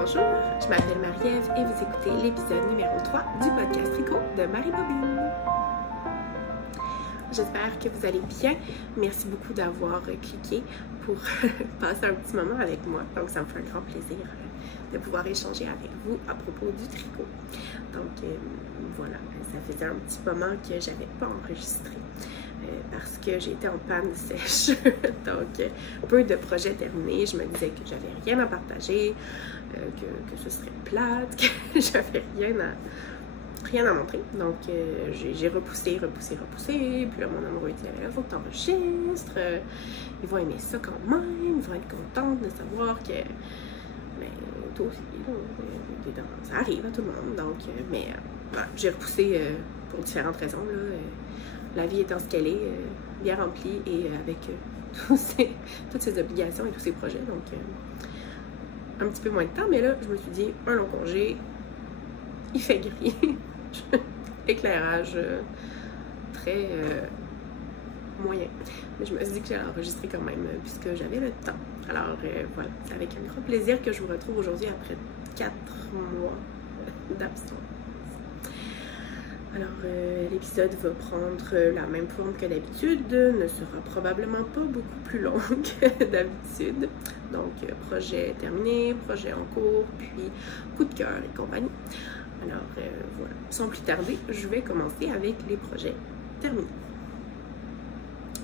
Bonjour, je m'appelle Marie-Ève et vous écoutez l'épisode numéro 3 du podcast Tricot de Marie-Bobine. J'espère que vous allez bien. Merci beaucoup d'avoir cliqué pour passer un petit moment avec moi. Donc, ça me fait un grand plaisir de pouvoir échanger avec vous à propos du tricot. Donc, voilà, ça faisait un petit moment que j'avais pas enregistré parce que j'étais en panne sèche. Donc, peu de projets terminés. Je me disais que j'avais rien à partager, que ce serait plate, que j'avais rien à montrer. Donc, j'ai repoussé. Puis là, mon amoureux dit, il faut que tu enregistres. Ils vont aimer ça quand même. Ils vont être contents de savoir que, mais toi aussi, ça arrive à tout le monde. Donc, voilà, j'ai repoussé pour différentes raisons. Là. La vie étant ce qu'elle est, bien remplie et avec toutes ces obligations et tous ces projets. Donc, un petit peu moins de temps. Mais là, je me suis dit, un long congé, il fait gris. Éclairage très moyen. Mais je me suis dit que j'allais enregistrer quand même puisque j'avais le temps. Alors voilà, c'est avec un grand plaisir que je vous retrouve aujourd'hui après 4 mois d'absence. Alors l'épisode va prendre la même forme que d'habitude, ne sera probablement pas beaucoup plus long que d'habitude. Donc projet terminé, projet en cours, puis coup de cœur et compagnie. Alors voilà, sans plus tarder, je vais commencer avec les projets terminés.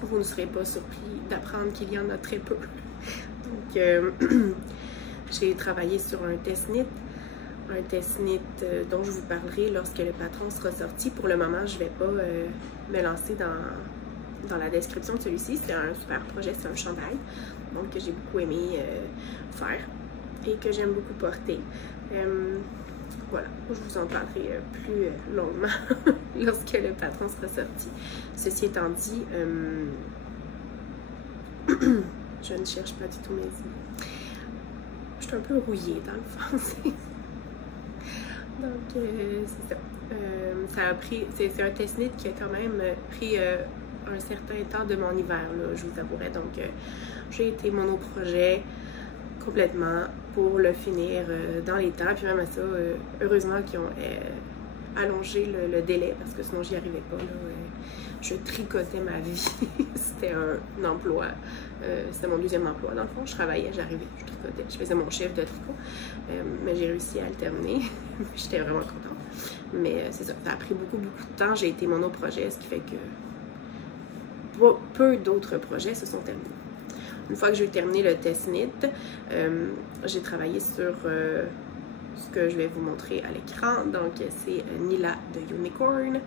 Vous ne serez pas surpris d'apprendre qu'il y en a très peu. Donc j'ai travaillé sur un test knit dont je vous parlerai lorsque le patron sera sorti. Pour le moment, je ne vais pas me lancer dans la description de celui-ci. C'est un super projet, c'est un chandail, donc que j'ai beaucoup aimé faire et que j'aime beaucoup porter. Voilà, je vous en parlerai plus longuement lorsque le patron sera sorti. Ceci étant dit, je ne cherche pas du tout mes idées. Je suis un peu rouillée dans le français. Donc, c'est ça. Ça a pris, c'est un test knit qui a quand même pris un certain temps de mon hiver, là, je vous avouerai. Donc, j'ai été monoprojet complètement pour le finir dans les temps. Puis même à ça, heureusement qu'ils ont allongé le délai parce que sinon j'y arrivais pas. Là. Je tricotais ma vie. C'était un emploi. C'était mon deuxième emploi. Dans le fond, je travaillais, j'arrivais, je tricotais. Je faisais mon chiffre de tricot. Mais j'ai réussi à le terminer. J'étais vraiment contente. Mais c'est ça. Ça a pris beaucoup de temps. J'ai été monoprojet, ce qui fait que peu d'autres projets se sont terminés. Une fois que j'ai terminé le test knit, j'ai travaillé sur ce que je vais vous montrer à l'écran. Donc, c'est Nila de Unicorn,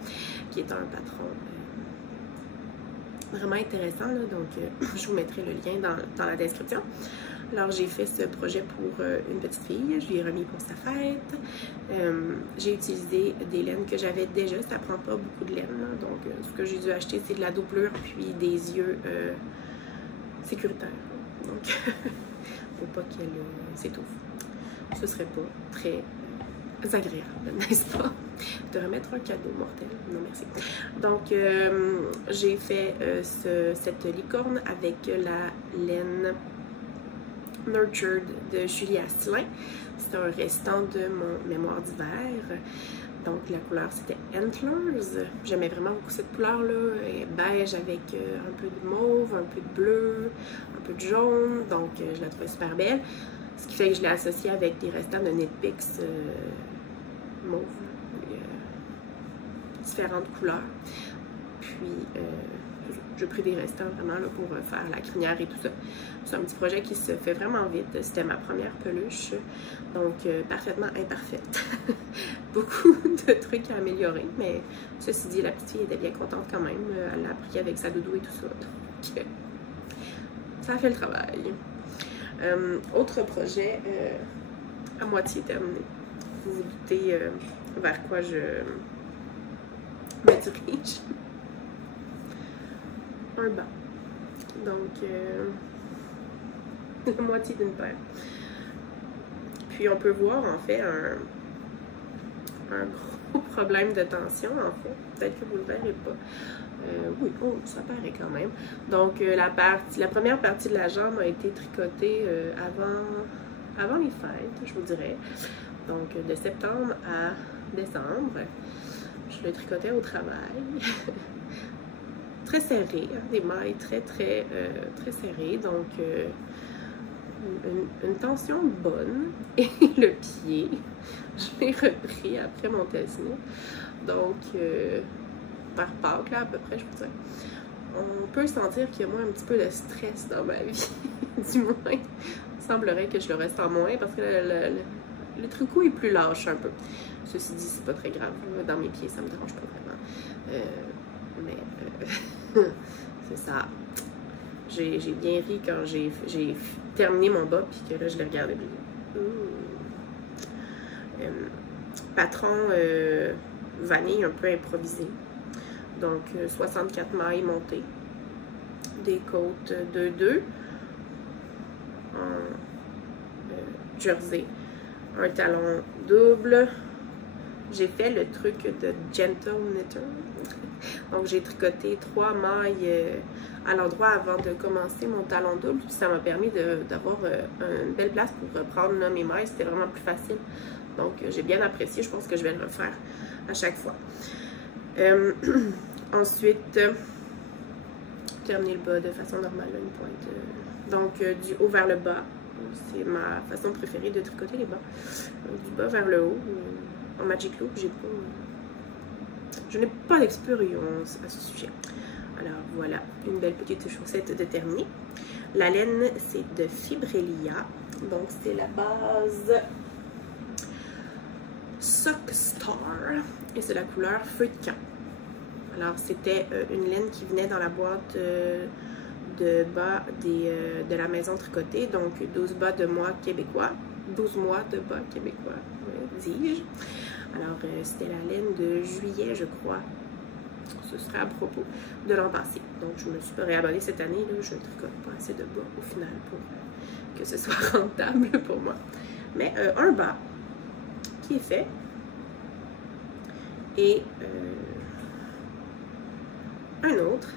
qui est un patron vraiment intéressant. Là. Donc, je vous mettrai le lien dans la description. Alors, j'ai fait ce projet pour une petite fille. Je lui ai remis pour sa fête. J'ai utilisé des laines que j'avais déjà. Ça prend pas beaucoup de laine. Là. Donc, ce que j'ai dû acheter, c'est de la doublure puis des yeux sécuritaire. Donc, faut pas qu'elle s'étouffe. Ce serait pas très agréable, n'est-ce pas? De remettre un cadeau mortel. Non, merci. Donc, j'ai fait cette licorne avec la laine Nurtured de Julie Asselin. C'est un restant de mon mémoire d'hiver. Donc, la couleur, c'était Antlers. J'aimais vraiment beaucoup cette couleur-là. Beige avec un peu de mauve, un peu de bleu, un peu de jaune. Donc, je la trouvais super belle. Ce qui fait que je l'ai associée avec des restants de Knit Picks mauve. Différentes couleurs. Puis, j'ai pris des restants vraiment là, pour faire la crinière et tout ça. C'est un petit projet qui se fait vraiment vite. C'était ma première peluche. Donc, parfaitement imparfaite. Beaucoup de trucs à améliorer. Mais ceci dit, la petite fille était bien contente quand même. Elle l'a appris avec sa doudou et tout ça. Donc, ça a fait le travail. Autre projet à moitié terminé. Vous vous doutez vers quoi je me dirige. Un banc. Donc, la moitié d'une paire. Puis, on peut voir, en fait, un gros problème de tension, en fait. Peut-être que vous le verrez pas. Oui, oh, ça paraît quand même. Donc, la première partie de la jambe a été tricotée avant les fêtes, je vous dirais. Donc, de septembre à décembre, je le tricotais au travail. Très serré, hein, des mailles très serrées. Donc, une tension bonne. Et le pied, je l'ai repris après mon tessinet. Donc, vers Pâques, là, à peu près, je vous dirais. On peut sentir qu'il y a moins un petit peu de stress dans ma vie, du moins. Il semblerait que je le ressens moins parce que le tricot est plus lâche un peu. Ceci dit, c'est pas très grave. Dans mes pieds, ça me dérange pas vraiment. Mais c'est ça. J'ai bien ri quand j'ai terminé mon bas puis que là, je l'ai regardé. Patron vanille un peu improvisé. Donc, 64 mailles montées, des côtes 2-2 en jersey, un talon double. J'ai fait le truc de gentle knitter. Donc, j'ai tricoté 3 mailles à l'endroit avant de commencer mon talon double. Puis ça m'a permis d'avoir une belle place pour prendre là, mes mailles. C'était vraiment plus facile. Donc, j'ai bien apprécié. Je pense que je vais le refaire à chaque fois. Ensuite, terminer le bas de façon normale, là, une pointe. Donc, du haut vers le bas. C'est ma façon préférée de tricoter les bas. Du bas vers le haut. En Magic Loop, je n'ai pas d'expérience à ce sujet. Alors, voilà, une belle petite chaussette de terminer. La laine, c'est de Fibrelia. Donc, c'est la base Sock Star. Et c'est la couleur Feu de camp. Alors, c'était une laine qui venait dans la boîte de bas de la maison tricotée. Donc, 12 bas de mois québécois. 12 mois de bas québécois, dis-je. Alors, c'était la laine de juillet, je crois. Ce serait à propos de l'an passé. Donc, je me suis pas réabonnée cette année. Là, je ne tricote pas assez de bas au final pour que ce soit rentable pour moi. Mais un bas qui est fait. Et un autre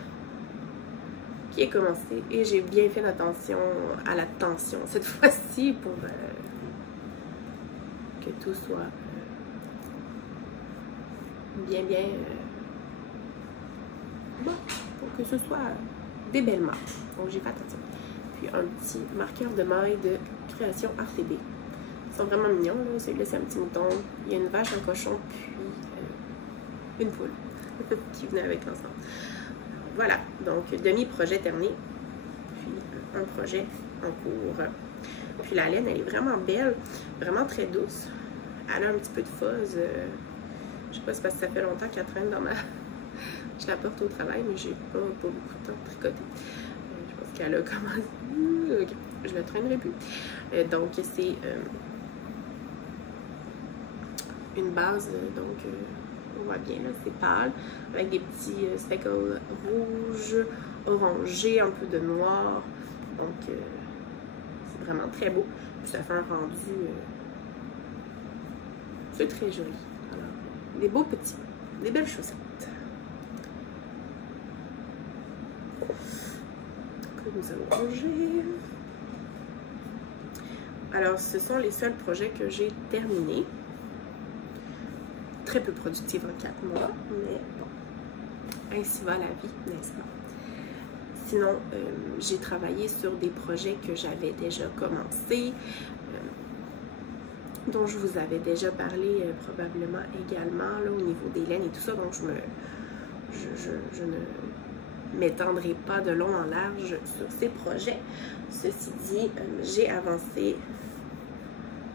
qui est commencé. Et j'ai bien fait attention à la tension cette fois-ci pour que tout soit bien bon, pour que ce soit des belles mailles. Donc j'ai fait attention. Puis un petit marqueur de maille de création RCB. Ils sont vraiment mignons, là. Celui-là, c'est un petit mouton. Il y a une vache, un cochon, puis une poule qui venait avec l'ensemble. Voilà, donc demi-projet terminé, puis un projet en cours. Puis la laine, elle est vraiment belle, vraiment très douce. Elle a un petit peu de fuzz. Je sais pas si c'est parce que ça fait longtemps qu'elle traîne dans ma... Je la porte au travail, mais j'ai pas beaucoup de temps de tricoter. Je pense qu'elle a commencé... Okay. Je la traînerai plus. Donc c'est une base, donc... on voit bien, là, c'est pâle, avec des petits speckles rouges, orangés, un peu de noir. Donc, c'est vraiment très beau. Puis ça fait un rendu, c'est très joli. Alors, des beaux petits, des belles chaussettes. Que nous allons ranger. Alors, ce sont les seuls projets que j'ai terminés. Très peu productive en 4 mois, mais bon, ainsi va la vie, n'est-ce pas? Sinon, j'ai travaillé sur des projets que j'avais déjà commencés, dont je vous avais déjà parlé probablement également, là, au niveau des laines et tout ça, donc je ne m'étendrai pas de long en large sur ces projets. Ceci dit, j'ai avancé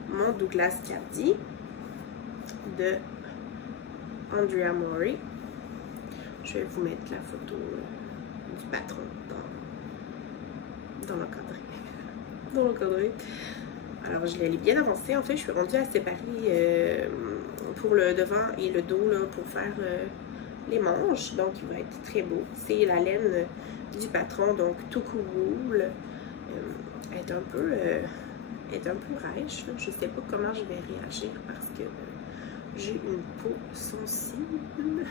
mon Douglas Cardi de Andrea Mori. Je vais vous mettre la photo du patron dans l'encadré. Dans l'encadré. Alors, je l'ai bien avancé. En fait, je suis rendue à séparer pour le devant et le dos là, pour faire les manches. Donc, il va être très beau. C'est la laine du patron, donc tout cool. Elle est un peu rêche. Je ne sais pas comment je vais réagir parce que j'ai une peau sensible.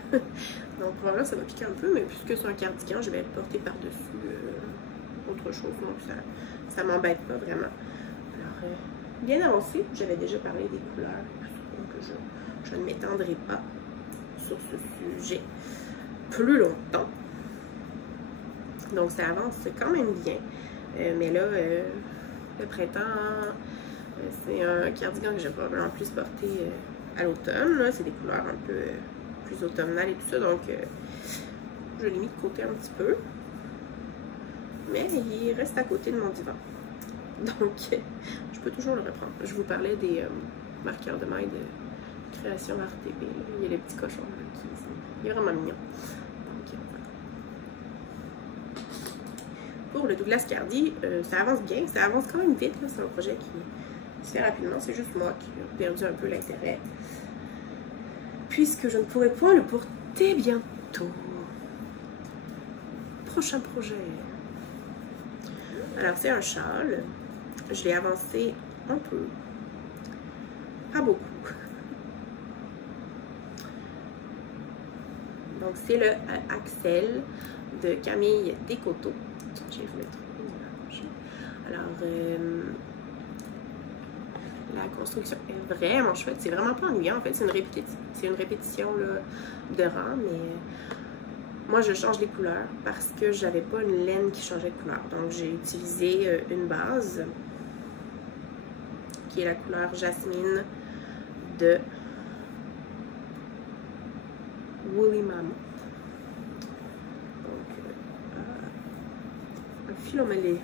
Donc, probablement, ça va piquer un peu, mais puisque c'est un cardigan, je vais le porter par-dessus autre chose. Donc, ça m'embête pas vraiment. Alors, bien avancé. J'avais déjà parlé des couleurs, donc je ne m'étendrai pas sur ce sujet plus longtemps. Donc ça avance quand même bien. Mais là, le printemps, c'est un cardigan que j'ai probablement plus porté à l'automne. C'est des couleurs un peu plus automnales et tout ça. Donc je l'ai mis de côté un petit peu. Mais il reste à côté de mon divan. Donc je peux toujours le reprendre. Je vous parlais des marqueurs de maille de création RTB. Il y a les petits cochons là, il est vraiment mignon. Pour le Douglas Cardi, ça avance bien, ça avance quand même vite. C'est un projet qui se fait rapidement. C'est juste moi qui ai perdu un peu l'intérêt. Puisque je ne pourrai point le porter bientôt. Prochain projet. Alors, c'est un châle. Je l'ai avancé un peu. Pas beaucoup. Donc, c'est le Axel de Camille Descoteaux. Je vais vous mettre alors, la construction est vraiment chouette. C'est vraiment pas ennuyant. En fait, c'est une répétition là, de rang, mais moi, je change les couleurs parce que j'avais pas une laine qui changeait de couleur. Donc, j'ai utilisé une base qui est la couleur Jasmine de Woolly Mammoth. Philomélé.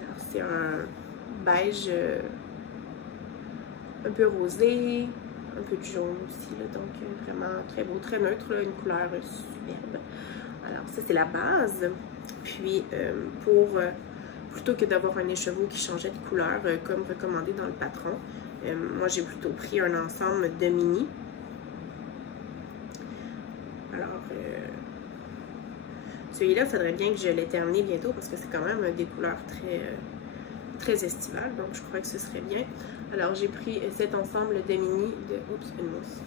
Alors, c'est un beige un peu rosé, un peu de jaune aussi, là, donc vraiment très beau, très neutre, là, une couleur superbe. Alors, ça, c'est la base. Puis, plutôt que d'avoir un écheveau qui changeait de couleur, comme recommandé dans le patron, moi, j'ai plutôt pris un ensemble de mini. Alors, celui-là, il faudrait bien que je l'ai terminé bientôt parce que c'est quand même des couleurs très estivales. Donc, je crois que ce serait bien. Alors, j'ai pris cet ensemble de mini de... Oups, une mousse.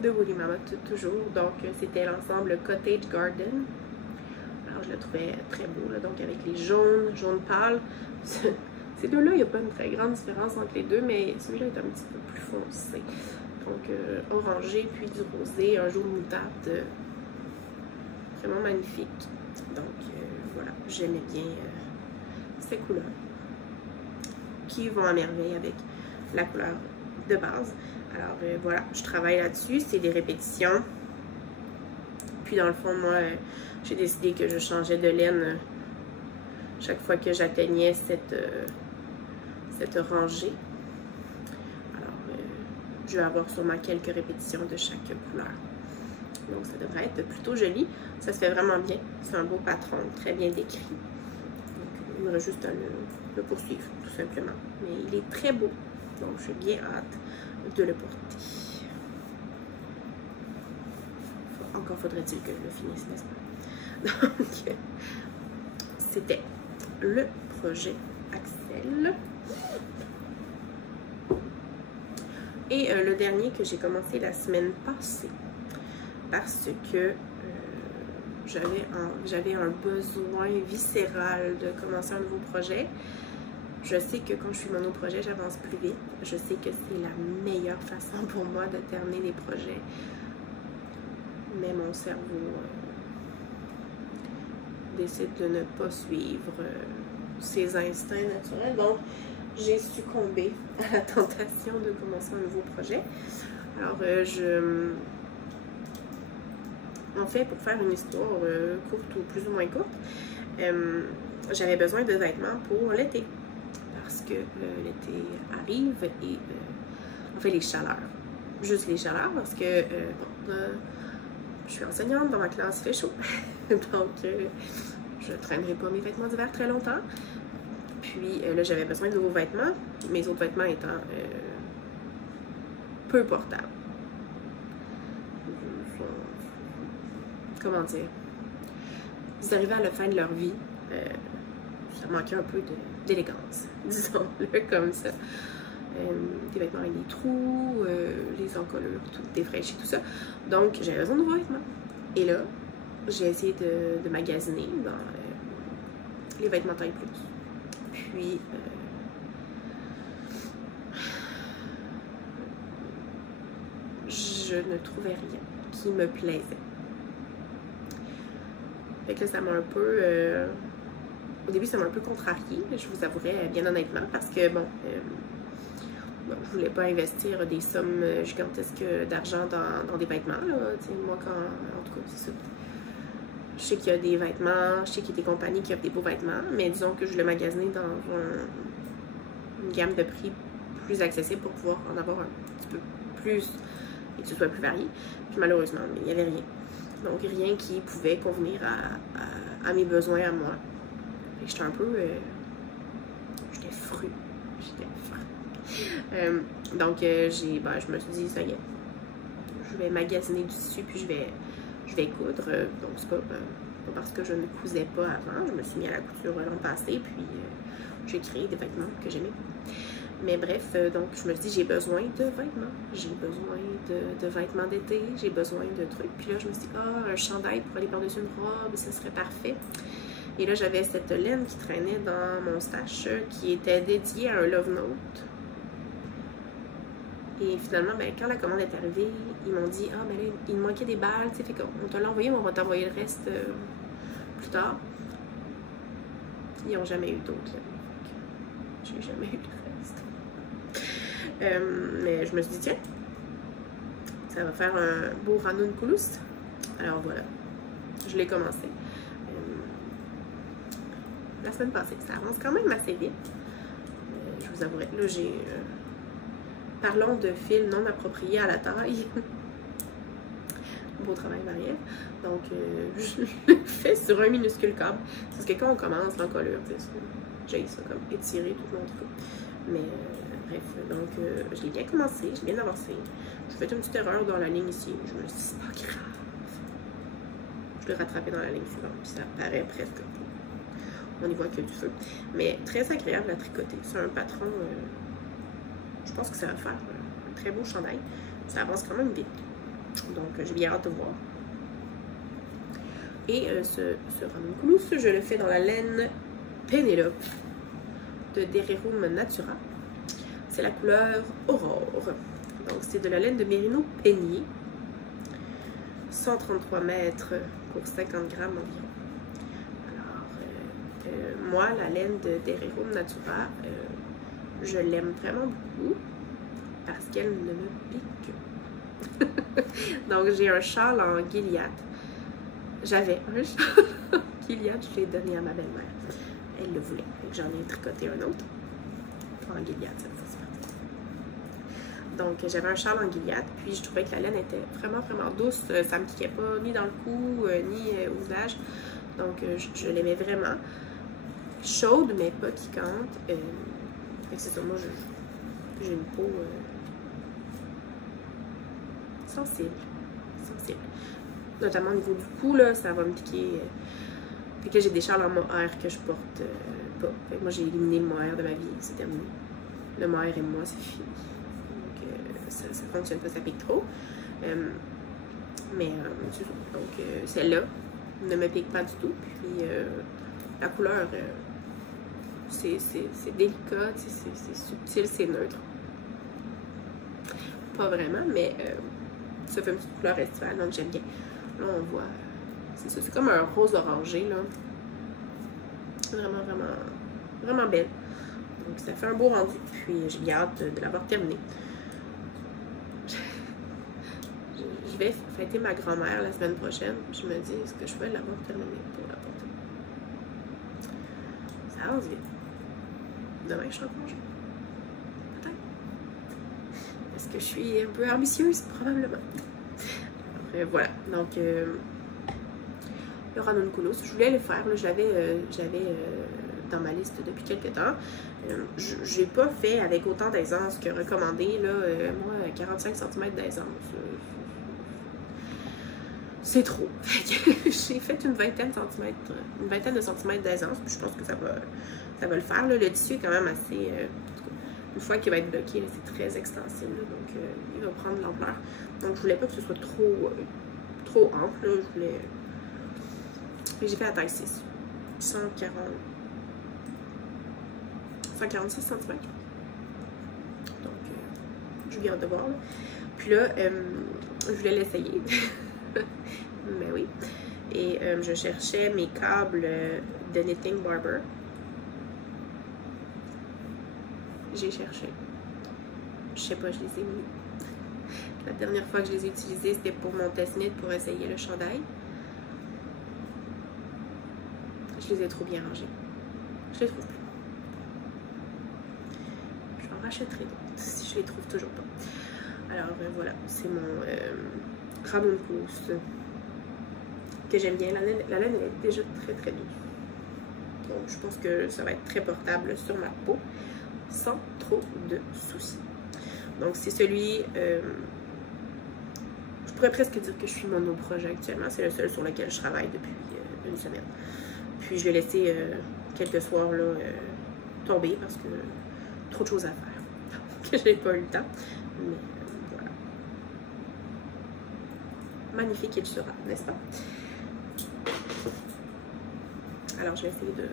De Woolly Mammoth, toujours. Donc, c'était l'ensemble Cottage Garden. Alors, je le trouvais très beau, là. Donc, avec les jaunes pâles. Ces deux-là, il n'y a pas une très grande différence entre les deux, mais celui-là est un petit peu plus foncé. Donc, orangé, puis du rosé, un jaune moutarde, vraiment magnifique. Donc, voilà, j'aimais bien ces couleurs qui vont à merveille avec la couleur de base. Alors, voilà, je travaille là-dessus, c'est des répétitions. Puis, dans le fond, moi, j'ai décidé que je changeais de laine chaque fois que j'atteignais cette rangée. Je vais avoir sûrement quelques répétitions de chaque couleur. Donc, ça devrait être plutôt joli. Ça se fait vraiment bien. C'est un beau patron, très bien décrit. Donc, il me reste juste à le poursuivre, tout simplement. Mais il est très beau. Donc, j'ai bien hâte de le porter. Encore faudrait-il que je le finisse, n'est-ce pas? Donc, c'était le projet Axel. Et le dernier que j'ai commencé la semaine passée parce que j'avais un besoin viscéral de commencer un nouveau projet. Je sais que quand je suis monoprojet, j'avance plus vite. Je sais que c'est la meilleure façon pour moi de terminer des projets. Mais mon cerveau décide de ne pas suivre ses instincts naturels. Donc, j'ai succombé à la tentation de commencer un nouveau projet. Alors, en fait, pour faire une histoire courte ou plus ou moins courte, j'avais besoin de vêtements pour l'été. Parce que l'été arrive et en fait les chaleurs. Juste les chaleurs parce que je suis enseignante, dans ma classe il fait chaud. Donc je ne traînerai pas mes vêtements d'hiver très longtemps. Puis là j'avais besoin de nouveaux vêtements, mes autres vêtements étant peu portables. Comment dire? Ils arrivaient à la fin de leur vie. Ça manquait un peu d'élégance, disons-le comme ça. Des vêtements avec des trous, les encolures toutes défraîchies, tout ça. Donc, j'avais besoin de nouveaux vêtements. Et là, j'ai essayé de magasiner dans les vêtements taille plus. Puis, je ne trouvais rien qui me plaisait. Fait que là, ça m'a un peu... au début, ça m'a un peu contrariée, je vous avouerai bien honnêtement, parce que, bon, je voulais pas investir des sommes gigantesques d'argent dans des vêtements, là. T'sais, moi, en tout cas, c'est ça. Je sais qu'il y a des vêtements, je sais qu'il y a des compagnies qui offrent des beaux vêtements, mais disons que je le magasinais dans une gamme de prix plus accessible pour pouvoir en avoir un petit peu plus et que ce soit plus varié. Puis malheureusement, il n'y avait rien. Donc rien qui pouvait convenir à mes besoins à moi. J'étais un peu... j'étais fru. Donc je me suis dit, ça y est, je vais magasiner du tissu puis je vais coudre. Donc c'est pas parce que je ne cousais pas avant. Je me suis mis à la couture l'an passé puis j'ai créé des vêtements que j'aimais. Mais bref, donc je me suis dit, j'ai besoin de vêtements. J'ai besoin de vêtements d'été. J'ai besoin de trucs. Puis là, je me suis dit, un chandail pour aller par-dessus une robe, ça serait parfait. Et là, j'avais cette laine qui traînait dans mon stash qui était dédiée à un Love Note. Et finalement, ben, quand la commande est arrivée, ils m'ont dit, ben là, il me manquait des balles, tu sais, fait qu'on t'a l'envoyé, mais on va t'envoyer le reste plus tard. Ils n'ont jamais eu d'autres. J'ai jamais eu le reste. Mais je me suis dit, tiens, ça va faire un beau ranunculus. Alors voilà, je l'ai commencé. La semaine passée, ça avance quand même assez vite. Je vous avouerai, là, j'ai... parlons de fil non approprié à la taille. Beau travail, Marie-Ève. Donc, je le fais sur un minuscule câble. Parce que quand on commence l'encolure, j'ai ça comme étiré tout mon truc. Mais bref, donc, je l'ai bien commencé, j'ai bien avancé. Je fais une petite erreur dans la ligne ici. Je me suis dit, c'est pas grave. Je l'ai rattrapé dans la ligne suivante, puis ça paraît presque. On y voit qu'il y a du feu. Mais très agréable à tricoter. C'est un patron... je pense que ça va faire un très beau chandail. Ça avance quand même vite. Donc, j'ai bien hâte de voir. Et ce ranunculus, je le fais dans la laine Penelope de Dererum Natura. C'est la couleur Aurore. Donc, c'est de la laine de Mérino Peigné. 133 mètres pour 50 grammes environ. Moi, la laine de Dererum Natura, je l'aime vraiment beaucoup parce qu'elle ne me pique. Donc, j'ai un châle en Gilead. J'avais un châle en Gilead, je l'ai donné à ma belle-mère. Elle le voulait. J'en ai tricoté un autre en Gilead cette fois-ci. Donc, j'avais un châle en Gilead, puis je trouvais que la laine était vraiment, vraiment douce. Ça ne me piquait pas ni dans le cou, ni au visage. Donc, je l'aimais vraiment. Chaude, mais pas piquante. C'est ça, moi, j'ai une peau sensible. Notamment au niveau du cou, là, ça va me piquer. Fait que là, j'ai des châles en mohair que je porte pas. Fait que moi, j'ai éliminé le mohair de ma vie, c'est terminé. Le mohair et moi, c'est fini. Donc, ça fonctionne pas, ça pique trop. Mais, donc, celle-là ne me pique pas du tout. Puis, la couleur... c'est délicat, c'est subtil, c'est neutre. Pas vraiment, mais ça fait une petite couleur estivale, donc j'aime bien. Là, on voit, c'est ça, c'est comme un rose orangé, là. Vraiment, vraiment, vraiment belle. Donc, ça fait un beau rendu, puis j'ai bien hâte de l'avoir terminé. Je vais fêter ma grand-mère la semaine prochaine. Je me dis, est-ce que je vais l'avoir terminé pour la porter? Ça avance vite. Demain, je suis en congé. Peut-être. Est-ce que je suis un peu ambitieuse? Probablement. Alors, voilà. Donc, le ranunculus, je voulais le faire. Je l'avais dans ma liste depuis quelques temps. Je n'ai pas fait avec autant d'aisance que recommandé. Là, moi, 45 cm d'aisance. C'est trop. J'ai fait une vingtaine de centimètres d'aisance. Puis je pense que ça va le faire. Là. Le tissu est quand même assez... une fois qu'il va être bloqué, c'est très extensible. Là, donc, il va prendre l'ampleur. Donc, je voulais pas que ce soit trop trop ample, là, je voulais... J'ai fait la taille 6. 146 cm. Donc, je viens de voir. Là. Puis là, je voulais l'essayer. Mais oui. Et je cherchais mes câbles de Knitting Barber. J'ai cherché. Je sais pas, je les ai mis. La dernière fois que je les ai utilisés, c'était pour mon test knit pour essayer le chandail. Je les ai trop bien rangés. Je les trouve plus. J'en rachèterai d'autres si je les trouve toujours pas. Alors voilà, c'est mon Ramon Pouce que j'aime bien. La laine est déjà très très douce. Donc je pense que ça va être très portable sur ma peau sans trop de soucis. Donc c'est celui, je pourrais presque dire que je suis mono-projet actuellement. C'est le seul sur lequel je travaille depuis une semaine. Puis je l'ai laissé quelques soirs là, tomber parce que trop de choses à faire. Que j'ai pas eu le temps. Mais voilà. Magnifique il sera, n'est-ce pas? Alors je vais essayer de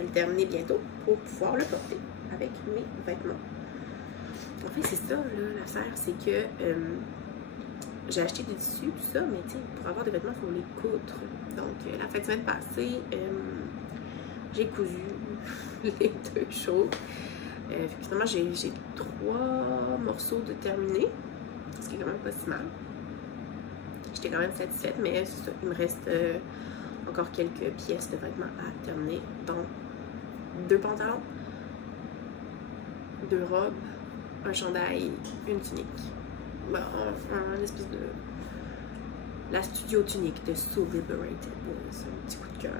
le terminer bientôt pour pouvoir le porter avec mes vêtements. En fait, c'est ça, l'affaire, c'est que j'ai acheté du tissu, tout ça, mais tu sais, pour avoir des vêtements, il faut les coudre. Donc, la fin de semaine passée, j'ai cousu les deux choses. Finalement, j'ai 3 morceaux de terminés, ce qui est quand même pas si mal. J'étais quand même satisfaite, mais c'est ça, il me reste encore quelques pièces de vêtements à terminer, dont 2 pantalons, 2 robes, un chandail, une tunique. Bon, un espèce de... La studio tunique de So Liberated. C'est un petit coup de cœur.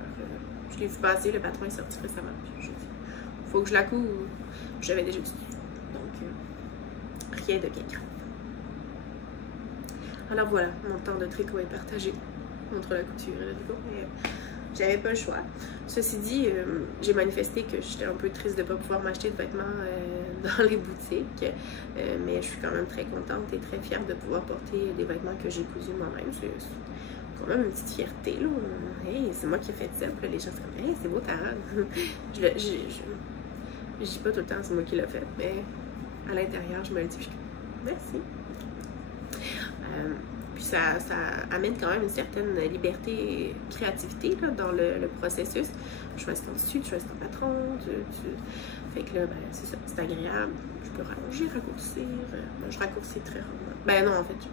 Je l'ai vu passer, le patron est sorti récemment. Faut que je la couse. J'avais déjà dit. Donc, rien de bien grave. Alors voilà, mon temps de tricot est partagé entre la couture et le tricot. Mais j'avais pas le choix. Ceci dit, j'ai manifesté que j'étais un peu triste de ne pas pouvoir m'acheter de vêtements dans les boutiques. Mais je suis quand même très contente et très fière de pouvoir porter des vêtements que j'ai cousus moi-même. C'est quand même une petite fierté, là. Hey, c'est moi qui ai fait ça. Puis là, les gens se disent, hey, c'est beau ta robe. Je dis pas tout le temps c'est moi qui l'ai fait, mais à l'intérieur, je me le dis. Merci. Puis ça amène quand même une certaine liberté et créativité là, dans le processus. Je choisis ton tissu, tu choisis ton patron, fait que là, ben, c'est ça, c'est agréable. Je peux rallonger, raccourcir. Ben, je raccourcis très rarement. Ben non, en fait,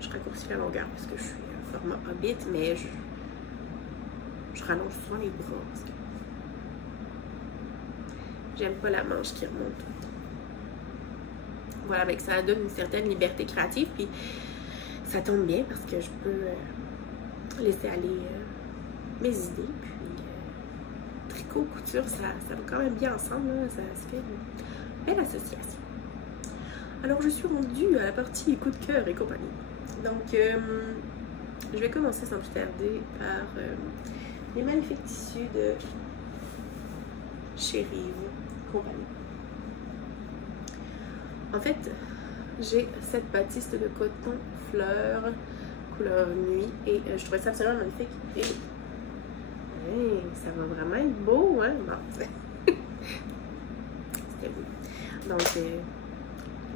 je raccourcis la longueur parce que je suis format Hobbit, mais je rallonge souvent les bras parce que j'aime pas la manche qui remonte tout le temps. Voilà, avec ça donne une certaine liberté créative, puis ça tombe bien parce que je peux laisser aller mes idées, puis tricot, couture, ça va quand même bien ensemble, là, ça se fait une belle association. Alors je suis rendue à la partie coup de cœur et compagnie. Donc je vais commencer sans plus tarder par les magnifiques tissus de chez Rive Compagnie. En fait, j'ai cette batiste de coton fleur couleur nuit et je trouvais ça absolument magnifique. Et hey, ça va vraiment être beau, hein? Bon, c'était beau. Donc,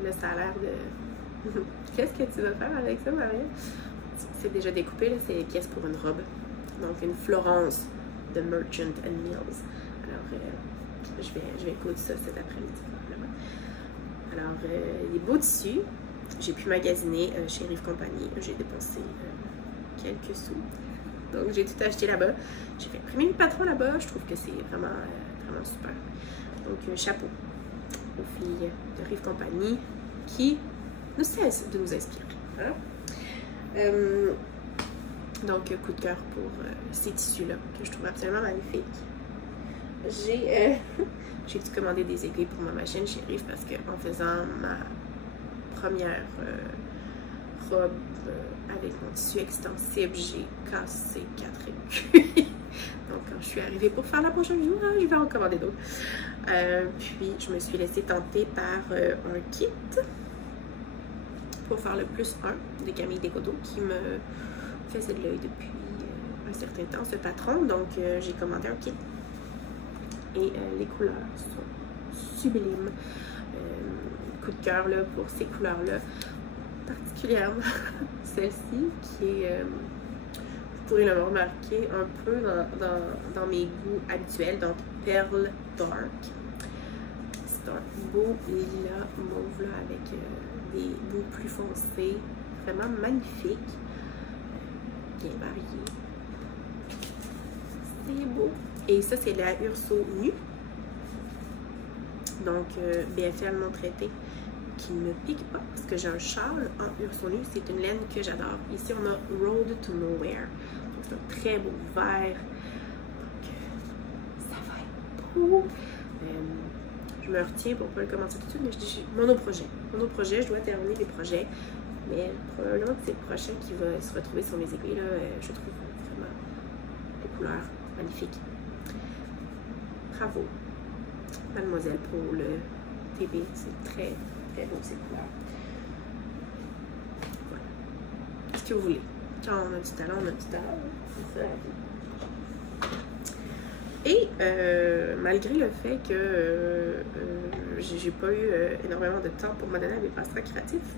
là, ça a l'air de... Qu'est-ce que tu vas faire avec ça, Maria? C'est déjà découpé, là, c'est pièce pour une robe. Donc, une Florence de Merchant and Mills. Alors, je vais coudre ça cet après-midi, probablement. Alors, les beaux tissus, j'ai pu magasiner chez Rive Compagnie. J'ai dépensé quelques sous. Donc, j'ai tout acheté là-bas. J'ai fait imprimer le patron là-bas. Je trouve que c'est vraiment, vraiment super. Donc, chapeau aux filles de Rive Compagnie qui ne cessent de nous inspirer. Hein? Donc, coup de cœur pour ces tissus-là que je trouve absolument magnifiques. J'ai dû commander des aiguilles pour ma machine chez Rive parce qu'en faisant ma première robe avec mon tissu extensible, j'ai cassé 4 aiguilles. Donc quand je suis arrivée pour faire la prochaine vidéo, je vais en commander d'autres. Puis je me suis laissée tenter par un kit pour faire le plus 1 de Camille Descoteaux qui me faisait de l'œil depuis un certain temps, ce patron. Donc, j'ai commandé un kit. Et les couleurs sont sublimes. Coup de cœur là, pour ces couleurs-là, particulièrement celle-ci qui est, vous pourrez le remarquer, un peu dans mes goûts habituels, donc Pearl Dark. C'est un beau lilas mauve là, avec des bouts plus foncés, vraiment magnifique, bien varié. C'est beau. Et ça, c'est la Urso nue. Donc, BFL non traité, qui ne me pique pas parce que j'ai un châle en Urso nue. C'est une laine que j'adore. Ici, on a Road to Nowhere. Donc, c'est un très beau vert. Donc, ça va être beau. Je me retiens pour ne pas le commencer tout de suite, mais je dis monoprojet. Monoprojet, je dois terminer les projets. Mais probablement que c'est le prochain qui va se retrouver sur mes aiguilles. Là, je trouve vraiment les couleurs magnifiques. Bravo, mademoiselle, pour le TB. C'est très, très beau ces couleurs. Voilà. Qu'est-ce que vous voulez? Quand on a du talent, on a du talent. C'est ça la vie. Et malgré le fait que j'ai pas eu énormément de temps pour me donner à mes passe-temps créatifs,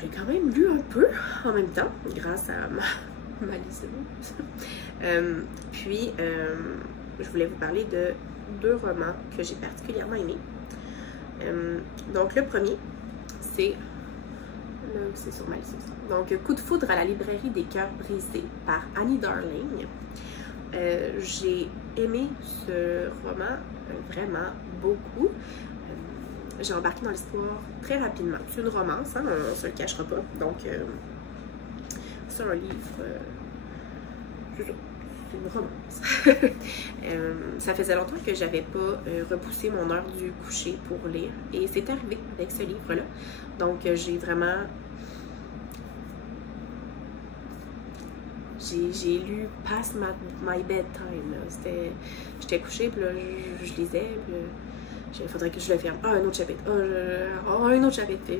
j'ai quand même lu un peu en même temps, grâce à ma liseuse. Puis, je voulais vous parler de 2 romans que j'ai particulièrement aimés. Donc, le premier, c'est sur ma liseuse. Donc, Coup de foudre à la librairie des cœurs brisés par Annie Darling. J'ai aimé ce roman vraiment beaucoup. J'ai embarqué dans l'histoire très rapidement. C'est une romance, hein, on ne se le cachera pas. Donc, c'est un livre... c'est une romance. Ça faisait longtemps que j'avais pas repoussé mon heure du coucher pour lire. Et c'est arrivé avec ce livre-là. Donc, j'ai vraiment... J'ai lu Past My Bedtime. J'étais couchée, puis là, je lisais, puis il faudrait que je le ferme. Ah, un autre chapitre. Un autre chapitre.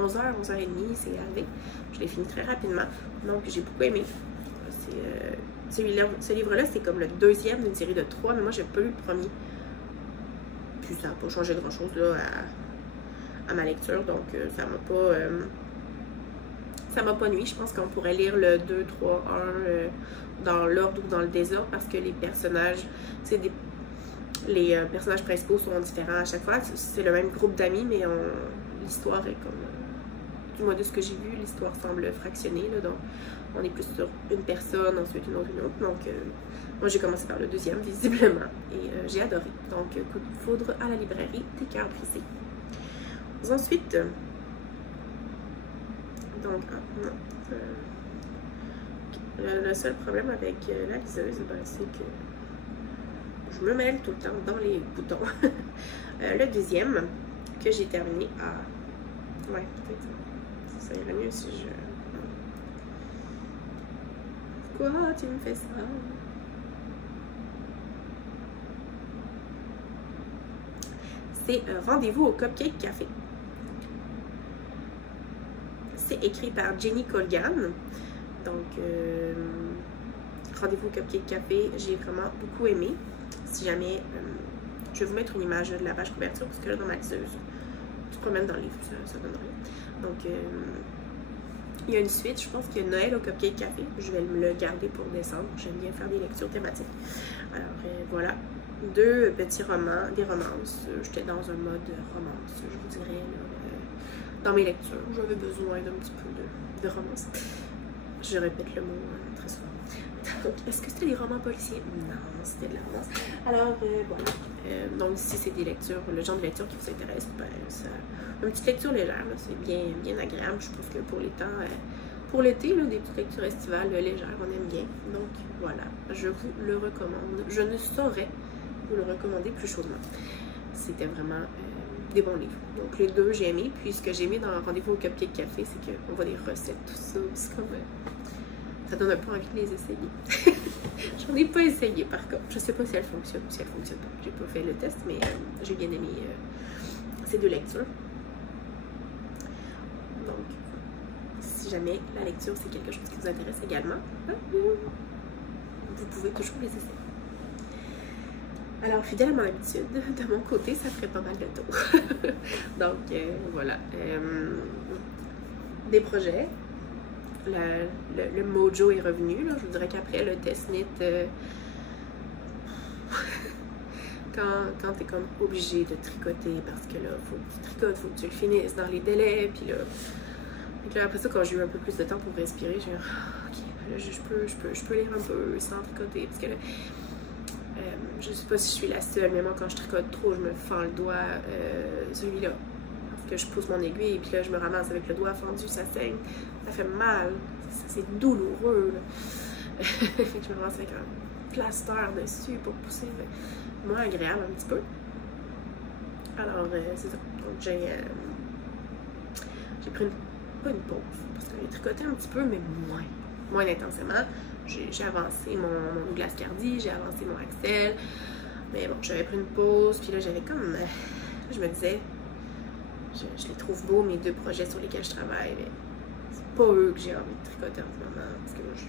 11h, 11h30, c'est arrivé. Je l'ai fini très rapidement. Donc, j'ai beaucoup aimé. Ce livre-là, c'est comme le 2e d'une série de 3, mais moi, j'ai pas lu le premier. Puis ça n'a pas changé grand-chose là à ma lecture, donc ça m'a pas... ça m'a pas nuit. Je pense qu'on pourrait lire le 2, 3, 1 dans l'ordre ou dans le désordre parce que les personnages, les personnages principaux sont différents à chaque fois. C'est le même groupe d'amis, mais l'histoire est comme... Du moins de ce que j'ai vu, l'histoire semble fractionnée. Là, donc, on est plus sur une personne, ensuite une autre. Donc, moi, j'ai commencé par le 2e, visiblement. Et j'ai adoré. Donc, Coup de foudre à la librairie des cœurs brisés. Ensuite... Donc, le seul problème avec la liseuse, c'est que je me mêle tout le temps dans les boutons. Le 2e, que j'ai terminé à... Ouais, peut-être ça irait mieux si je... Quoi, tu me fais ça? C'est Rendez-vous au Cupcake Café. C'est écrit par Jenny Colgan. Donc, Rendez-vous au Cupcake Café, j'ai vraiment beaucoup aimé. Si jamais, je vais vous mettre une image de la page couverture, parce que là, dans ma liseuse, tu te promènes dans le livre, ça donne rien. Donc, il y a une suite, je pense qu'il y a Noël au Cupcake Café. Je vais me le garder pour décembre. J'aime bien faire des lectures thématiques. Alors, voilà. 2 petits romans, des romances. J'étais dans un mode romance, je vous dirais, là. Dans mes lectures, j'avais besoin d'un petit peu de romance. Je répète le mot très souvent. Donc, est-ce que c'était des romans policiers? Non, c'était de la romance. Alors, voilà. Donc, si c'est des lectures, le genre de lecture qui vous intéresse, ben, une petite lecture légère, c'est bien, bien agréable. Je trouve que pour les temps, pour l'été, des petites lectures estivales légères, on aime bien. Donc, voilà, je vous le recommande. Je ne saurais vous le recommander plus chaudement. C'était vraiment... des bons livres. Donc, les 2, j'ai aimé. Puis, ce que j'ai aimé dans Rendez-vous au Cupcake Café, c'est qu'on voit des recettes, tout ça. C'est comme... ça donne un peu envie de les essayer. J'en ai pas essayé, par contre. Je sais pas si elles fonctionnent ou si elles fonctionnent pas. J'ai pas fait le test, mais j'ai bien aimé ces 2 lectures. Donc, si jamais la lecture c'est quelque chose qui vous intéresse également, vous pouvez toujours les essayer. Alors, fidèle à mon habitude, de mon côté, ça ferait pas mal de tour. Donc, voilà. Des projets. Le mojo est revenu. Là. Je vous dirais qu'après le test knit, quand t'es comme obligé de tricoter, parce que là, faut que tu tricotes, faut que tu le finisses dans les délais, puis là, après ça, quand j'ai eu un peu plus de temps pour respirer, j'ai dit, ok, là, je peux lire un peu sans tricoter, parce que là, je sais pas si je suis la seule, mais moi, quand je tricote trop, je me fends le doigt, celui-là, parce que je pousse mon aiguille, et puis là, je me ramasse avec le doigt fendu, ça saigne, ça fait mal, c'est douloureux, là. Je me ramasse avec un plaster dessus pour pousser, moins agréable un petit peu. Alors, c'est ça. Donc, j'ai pris pas une pause, parce que j'ai tricoté un petit peu, mais moins intensément. J'ai avancé mon glace cardi, j'ai avancé mon axel, mais bon, j'avais pris une pause, puis là, j'avais comme... je me disais, je les trouve beaux, mes 2 projets sur lesquels je travaille, mais c'est pas eux que j'ai envie de tricoter en ce moment, parce que moi, je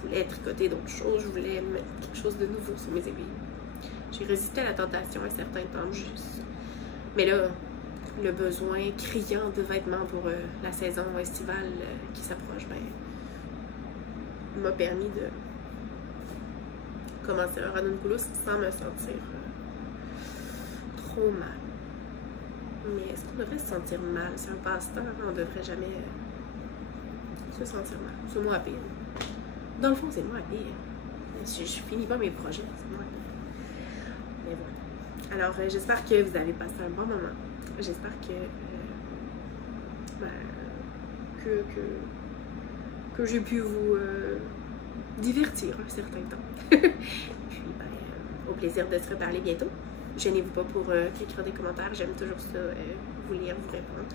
voulais tricoter d'autres choses, je voulais mettre quelque chose de nouveau sur mes aiguilles. J'ai résisté à la tentation un certain temps, mais là, le besoin criant de vêtements pour la saison estivale qui s'approche, ben, m'a permis de commencer un ranunculus sans me sentir trop mal. Mais est-ce qu'on devrait se sentir mal? C'est un passe-temps, on devrait jamais se sentir mal. C'est moi à pire. Dans le fond, c'est moi à pire. Je finis pas mes projets, c'est moi à pire. Mais voilà. Alors, j'espère que vous avez passé un bon moment. J'espère que j'ai pu vous divertir un certain temps. Puis, au plaisir de se reparler bientôt. Gênez-vous pas pour écrire des commentaires. J'aime toujours ça, vous lire, vous répondre.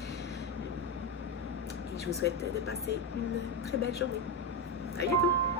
Et je vous souhaite de passer une très belle journée. À bientôt!